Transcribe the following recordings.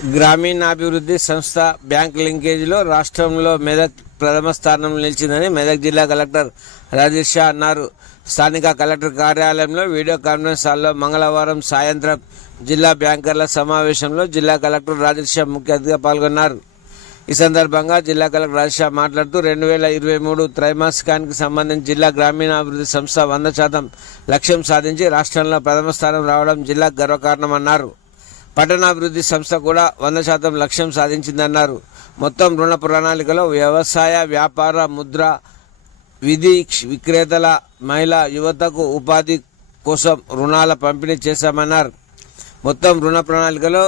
గ్రామీణాభివృద్ధి సంస్థ బ్యాంక్ లింకేజీలో రాష్ట్రంలో మెదక్ ప్రథమ స్థానంలో నిలిచిందని మెదక్ జిల్లా కలెక్టర్ రాజేష్ షా అన్నారు. స్థానిక కలెక్టర్ కార్యాలయంలో వీడియో కాన్ఫరెన్స్ హాల్లో మంగళవారం సాయంత్రం జిల్లా బ్యాంకర్ల సమావేశంలో జిల్లా కలెక్టర్ రాజేష్ షా ముఖ్య అతిథిగా పాల్గొన్నారు. ఈ సందర్భంగా జిల్లా కలెక్టర్ రాజేష్ షా మాట్లాడుతూ 2023 త్రైమాసికానికి సంబంధించి జిల్లా గ్రామీణాభివృద్ధి సంస్థ 100% లక్ష్యం సాధించి రాష్ట్రంలో ప్రథమ స్థానం రావడం జిల్లాకు గర్వకారణమన్నారు. పట్టణాభివృద్ధి సంస్థ కూడా 100% లక్ష్యం సాధించిందన్నారు. మొత్తం రుణ ప్రణాళికలో వ్యవసాయ, వ్యాపార, ముద్ర, విధి విక్రేతల, మహిళా, యువతకు ఉపాధి కోసం రుణాల పంపిణీ చేశామన్నారు. మొత్తం రుణ ప్రణాళికలో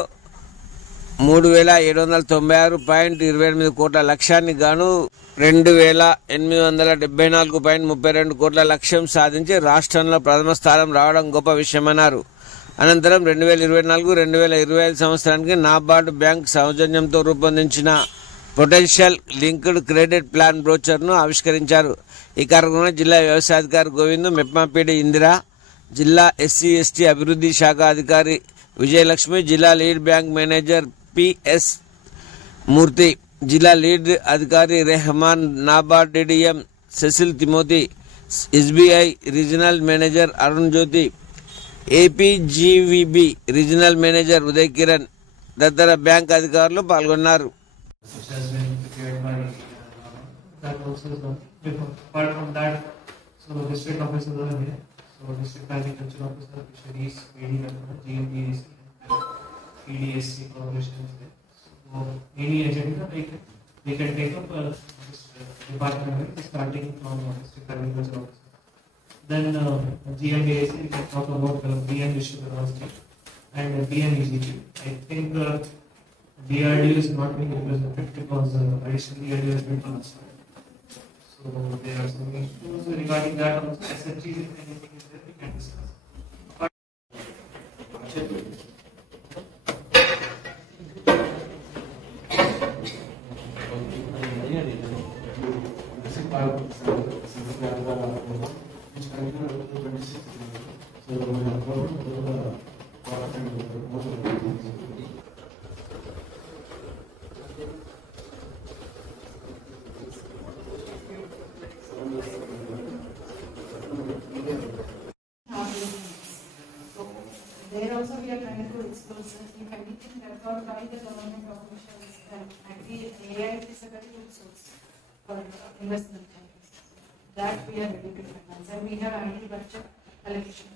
3796.28 కోట్ల లక్ష్యానికి గాను 2874.32 కోట్ల లక్ష్యం సాధించి రాష్ట్రంలో ప్రథమ స్థానం రావడం గొప్ప విషయమన్నారు. అనంతరం 2024-2025 సంవత్సరానికి నాబార్డు బ్యాంక్ సౌజన్యంతో రూపొందించిన పొటెన్షియల్ లింక్డ్ క్రెడిట్ ప్లాన్ బ్రోచర్ను ఆవిష్కరించారు. ఈ కార్యక్రమంలో జిల్లా వ్యవసాయాధికారి గోవింద్, మెప్మాపీడి ఇందిరా, జిల్లా ఎస్సీ/ఎస్టీ అభివృద్ధి శాఖ అధికారి విజయలక్ష్మి, జిల్లా lead bank manager PS Murthy, జిల్లా లీడ్ అధికారి Rehman, NABARD DDM Cecil Timothy, SBI regional manager Arun Jyothi, APGVB regional manager Uday Kiran తదితర బ్యాంక్ అధికారులు పాల్గొన్నారు. PDSC corporation is there. So any agenda they can take up this department starting from district agriculture officer. Then GMAC we can talk about BN University and BNEGP. I think DRDO is not being represented because additional DRDO has been transferred. So there are some issues regarding that also. SFGs, if anything is there, we can discuss. There also we are trying to explore if anything referred by the government officials and AI is a very good source for investment. That we are ready to finance and we have agriculture allocation.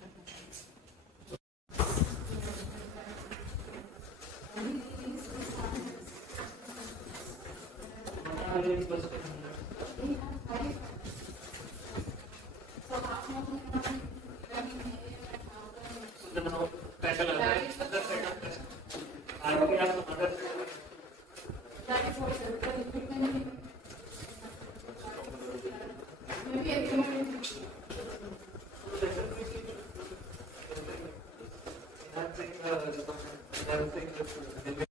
Maybe